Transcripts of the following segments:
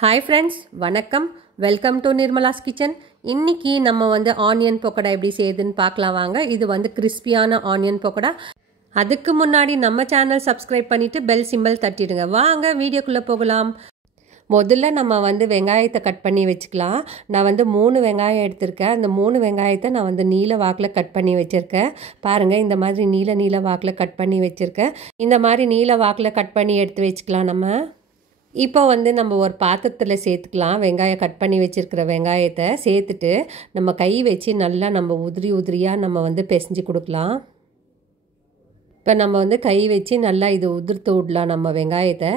Hi friends, வணக்கம். Welcome to Nirmala's kitchen. இன்னைக்கு நம்ம ஆனியன் பக்கோடா எப்படி செய்யுதுன்னு பார்க்கலாம் வாங்க. இது கிறிஸ்பியான ஆனியன் பக்கோடா. அதுக்கு முன்னாடி நம்ம சேனல் சப்ஸ்கிரைப் பண்ணிட்டு பெல் சிம்பல் தட்டிடுங்க. வாங்க வீடியோக்குள்ள போகலாம். முதல்ல நம்ம வெங்காயத்தை கட் பண்ணி வச்சுக்கலாம். நான் 3 வெங்காயம் எடுத்திருக்கேன். அந்த 3 வெங்காயத்தை நான் நீல வாக்கில் கட் பண்ணி வச்சுருக்கேன். பாருங்கள், இந்த மாதிரி நீல வாக்கில் கட் பண்ணி வச்சுருக்கேன். இந்த மாதிரி நீல வாக்கில் கட் பண்ணி எடுத்து வச்சுக்கலாம். நம்ம இப்போ நம்ம ஒரு பாத்திரத்தில் சேர்த்துக்கலாம். வெங்காயம் கட் பண்ணி வச்சுருக்கிற வெங்காயத்தை சேர்த்துட்டு நம்ம கை வச்சு நல்லா நம்ம உதிரியாக நம்ம பிசைஞ்சு கொடுக்கலாம். இப்போ நம்ம கை வச்சு நல்லா இது உதிர்த்து விடலாம் நம்ம வெங்காயத்தை.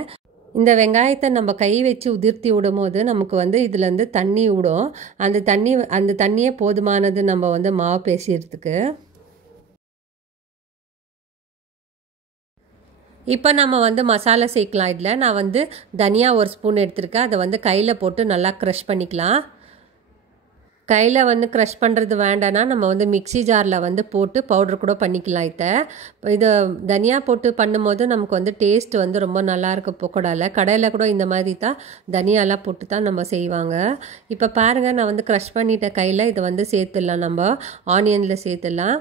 இந்த வெங்காயத்தை நம்ம கை வச்சு உதிர்த்தி விடும் போது நமக்கு இதுலேருந்து தண்ணி விடும். அந்த தண்ணியே போதுமானது நம்ம மாவு பேசுறதுக்கு. இப்போ நம்ம மசாலா சேர்க்கலாம். இதில் நான் தனியா 1 ஸ்பூன் எடுத்திருக்கேன். அதை கையில் போட்டு நல்லா க்ரஷ் பண்ணிக்கலாம். கையில் க்ரஷ் பண்ணுறது வேண்டான்னா நம்ம மிக்சி ஜாரில் போட்டு பவுடர் கூட பண்ணிக்கலாம். இதை தனியா போட்டு பண்ணும்போது நமக்கு டேஸ்ட் ரொம்ப நல்லாயிருக்கும். பக்கோடாவில் கடையில் கூட இந்த மாதிரி தான் தனியாலாம் போட்டு தான் நம்ம செய்வாங்க. இப்போ பாருங்கள், நான் க்ரஷ் பண்ணிட்ட கையில் இதை சேர்த்துடலாம். நம்ம ஆனியனில் சேர்த்துடலாம்.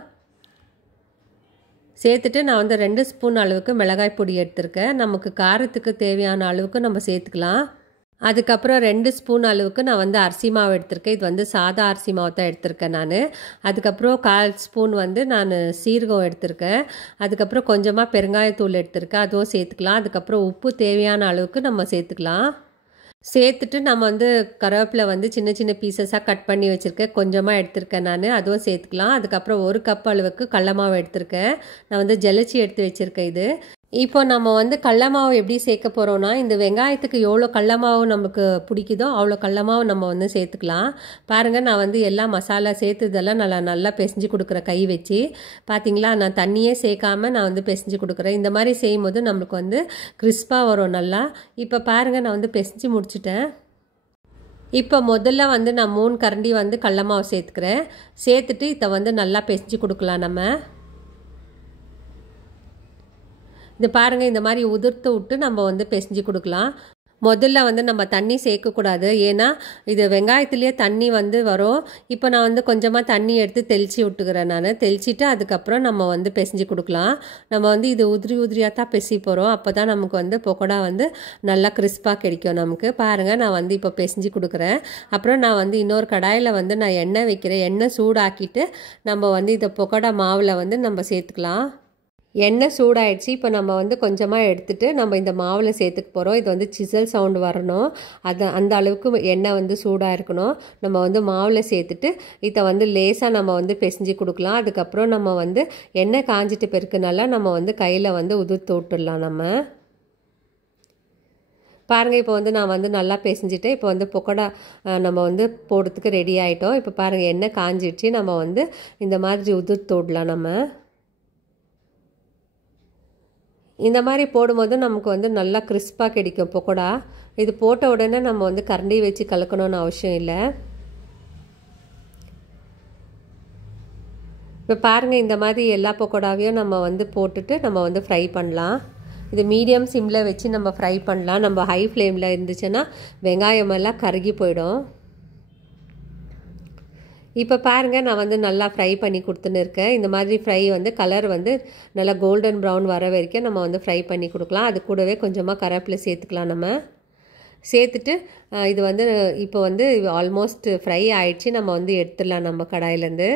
சேர்த்துட்டு நான் 2 ஸ்பூன் அளவுக்கு மிளகாய் பொடி எடுத்திருக்கேன். நமக்கு காரத்துக்கு தேவையான அளவுக்கு நம்ம சேர்த்துக்கலாம். அதுக்கப்புறம் 2 ஸ்பூன் அளவுக்கு நான் அரிசி மாவு எடுத்திருக்கேன். இது சாதா அரிசி மாவு தான் எடுத்திருக்கேன் நான். அதுக்கப்புறம் 1/4 ஸ்பூன் நான் சீரகம் எடுத்திருக்கேன். அதுக்கப்புறம் கொஞ்சமாக பெருங்காயத்தூள் எடுத்திருக்கேன், அதுவும் சேர்த்துக்கலாம். அதுக்கப்புறம் உப்பு தேவையான அளவுக்கு நம்ம சேர்த்துக்கலாம். சேர்த்துட்டு நம்ம கருவேப்பிலை சின்ன பீசஸாக கட் பண்ணி வச்சுருக்கேன், கொஞ்சமாக எடுத்திருக்கேன் நான், அதுவும் சேர்த்துக்கலாம். அதுக்கப்புறம் 1 கப் அளவுக்கு கடல மாவு எடுத்திருக்கேன். நான் ஜலிச்சு எடுத்து வச்சுருக்கேன். இது இப்போ நம்ம கடல மாவு எப்படி சேர்க்க போகிறோன்னா, இந்த வெங்காயத்துக்கு எவ்வளோ கடல மாவு நமக்கு பிடிக்குதோ அவ்வளோ கடல மாவு நம்ம சேர்த்துக்கலாம். பாருங்கள், நான் எல்லா மசாலா சேர்த்துதெல்லாம் நல்லா பிசைஞ்சு கொடுக்குறேன் கை வச்சு. பார்த்தீங்களா, நான் தண்ணியே சேர்க்காமல் நான் பிசைஞ்சு கொடுக்குறேன். இந்த மாதிரி செய்யும் போது நம்மளுக்கு கிறிஸ்பாக வரும் நல்லா. இப்போ பாருங்கள், நான் பிசைஞ்சு முடிச்சுட்டேன். இப்போ முதல்ல நான் 3 கரண்டி கடல மாவு சேர்த்துக்கிறேன். சேர்த்துட்டு இதை நல்லா பிசைஞ்சு கொடுக்கலாம். நம்ம இது பாருங்கள், இந்த மாதிரி உதிர்த்து விட்டு நம்ம பிசைஞ்சு கொடுக்கலாம். முதல்ல நம்ம தண்ணி சேர்க்கக்கூடாது, ஏன்னா இது வெங்காயத்துலேயே தண்ணி வரும். இப்போ நான் கொஞ்சமாக தண்ணி எடுத்து தெளித்து விட்டுக்கிறேன். நான் தெளிச்சிட்டு அதுக்கப்புறம் நம்ம பிசைஞ்சு கொடுக்கலாம். நம்ம இது உதிரியாக தான் பிசைய போகிறோம். அப்போ தான் நமக்கு பக்கோடா நல்லா கிறிஸ்பாக கிடைக்கும் நமக்கு. பாருங்கள், நான் இப்போ பிசைஞ்சு கொடுக்குறேன். அப்புறம் நான் இன்னொரு கடாயில் நான் எண்ணெய் வைக்கிறேன். எண்ணெய் சூடாக்கிட்டு நம்ம இதை பக்கோடா மாவில் நம்ம சேர்த்துக்கலாம். எண்ணெய் சூடாயிடுச்சு. இப்போ நம்ம கொஞ்சமாக எடுத்துகிட்டு நம்ம இந்த மாவில் சேர்த்துக்க போகிறோம். இது சிசல் சவுண்டு வரணும். அந்த அளவுக்கு எண்ணெய் சூடாக இருக்கணும். நம்ம மாவில் சேர்த்துட்டு இதை லேசாக நம்ம பிசைஞ்சு கொடுக்கலாம். அதுக்கப்புறம் நம்ம எண்ணெய் காஞ்சிட்டு பெருக்குனால நம்ம கையில் உதிர்த்து விட்டுடலாம். நம்ம பாருங்கள், இப்போ நான் நல்லா பிசைஞ்சிட்டு இப்போ பக்கோடா நம்ம போடுறதுக்கு ரெடி ஆகிட்டோம். இப்போ பாருங்கள், எண்ணெய் காஞ்சிடுச்சு. நம்ம இந்த மாதிரி உதிர்த்து விடலாம். நம்ம இந்த மாதிரி போடும்போது நமக்கு நல்லா கிறிஸ்பாக கிடைக்கும் பக்கோடா. இது போட்ட உடனே நம்ம கரண்டி வச்சு கலக்கணும்னு அவசியம் இல்லை. இப்போ பாருங்கள், இந்த மாதிரி எல்லா பக்கோடாவையும் நம்ம போட்டுட்டு நம்ம ஃப்ரை பண்ணலாம். இது மீடியம் சிம்மில் வச்சு நம்ம ஃப்ரை பண்ணலாம். நம்ம ஹை ஃப்ளேமில் இருந்துச்சுன்னா வெங்காயமெல்லாம் கருகி போயிடும். இப்போ பாருங்கள், நான் நல்லா ஃப்ரை பண்ணி கொடுத்துன்னு இருக்கேன். இந்த மாதிரி ஃப்ரை கலர் நல்லா கோல்டன் ப்ரௌன் வர வரைக்கும் நம்ம ஃப்ரை பண்ணி கொடுக்கலாம். அது கூடவே கொஞ்சமாக கருவேப்பிலை சேர்த்துக்கலாம். நம்ம சேர்த்துட்டு இது இப்போ ஆல்மோஸ்ட் ஃப்ரை ஆயிடுச்சு. நம்ம எடுத்துடலாம் நம்ம கடாயிலேருந்து.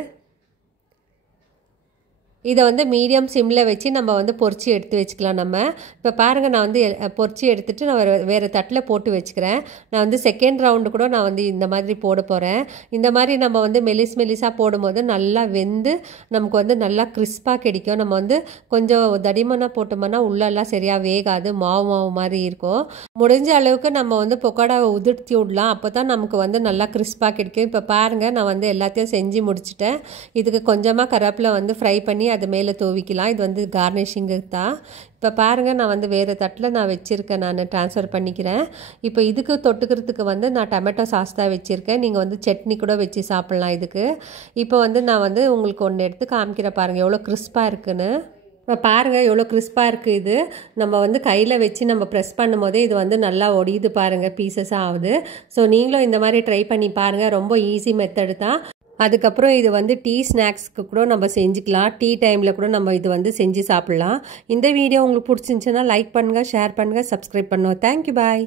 இதை மீடியம் சிம்மில் வச்சு நம்ம பொரிச்சு எடுத்து வச்சுக்கலாம். நம்ம இப்போ பாருங்கள், நான் பொரிச்சு எடுத்துகிட்டு நான் வேறு தட்டில் போட்டு வச்சுக்கிறேன். நான் செகண்ட் ரவுண்டு கூட நான் இந்த மாதிரி போட போகிறேன். இந்த மாதிரி நம்ம மெலிசாக போடும்போது நல்லா வெந்து நமக்கு நல்லா கிறிஸ்பாக கிடைக்கும். நம்ம கொஞ்சம் தடிமனாக போட்டோம்னா உள்ளெல்லாம் சரியாக வேகாது, மாவு மாதிரி இருக்கும். முடிஞ்ச அளவுக்கு நம்ம பக்கோடாவை உதிர்த்தி விடலாம். அப்போ தான் நமக்கு நல்லா கிறிஸ்பாக கிடைக்கும். இப்போ பாருங்கள், நான் எல்லாத்தையும் செஞ்சு முடிச்சிட்டேன். இதுக்கு கொஞ்சமாக கருவேப்பிலை ஃப்ரை பண்ணி அது மேலே தூவிக்கலாம். இது கார்னிஷிங்கு தான். இப்போ பாருங்கள், நான் வேறு தட்டில் நான் வச்சுருக்கேன். நான் ட்ரான்ஸ்ஃபர் பண்ணிக்கிறேன். இப்போ இதுக்கு தொட்டுக்கிறதுக்கு நான் டொமேட்டோ சாஸ் தான் வச்சுருக்கேன். நீங்கள் சட்னி கூட வச்சு சாப்பிட்லாம் இதுக்கு. இப்போ நான் உங்களுக்கு ஒன்று எடுத்து காமிக்கிறேன். பாருங்கள் எவ்வளோ கிறிஸ்பாக இருக்குன்னு. இப்போ பாருங்கள் எவ்வளோ கிறிஸ்பாக இருக்குது இது. நம்ம வந்து கையில் வச்சு நம்ம ப்ரெஸ் பண்ணும் போதே இது வந்து நல்லா ஒடியுது பாருங்கள், பீசஸாக ஆகுது. ஸோ நீங்களும் இந்த மாதிரி ட்ரை பண்ணி பாருங்கள், ரொம்ப ஈஸி மெத்தடு தான். அதுக்கப்புறம் இது வந்து டீ ஸ்நாக்ஸ்க்கு கூட நம்ம செஞ்சுக்கலாம், டீ டைமில் கூட நம்ம இது வந்து செஞ்சு சாப்பிட்லாம். இந்த வீடியோ உங்களுக்கு பிடிச்சிருந்துச்சுன்னா லைக் பண்ணுங்கள், ஷேர் பண்ணுங்கள், சப்ஸ்கிரைப் பண்ணுவோம். தேங்க்யூ, பாய்.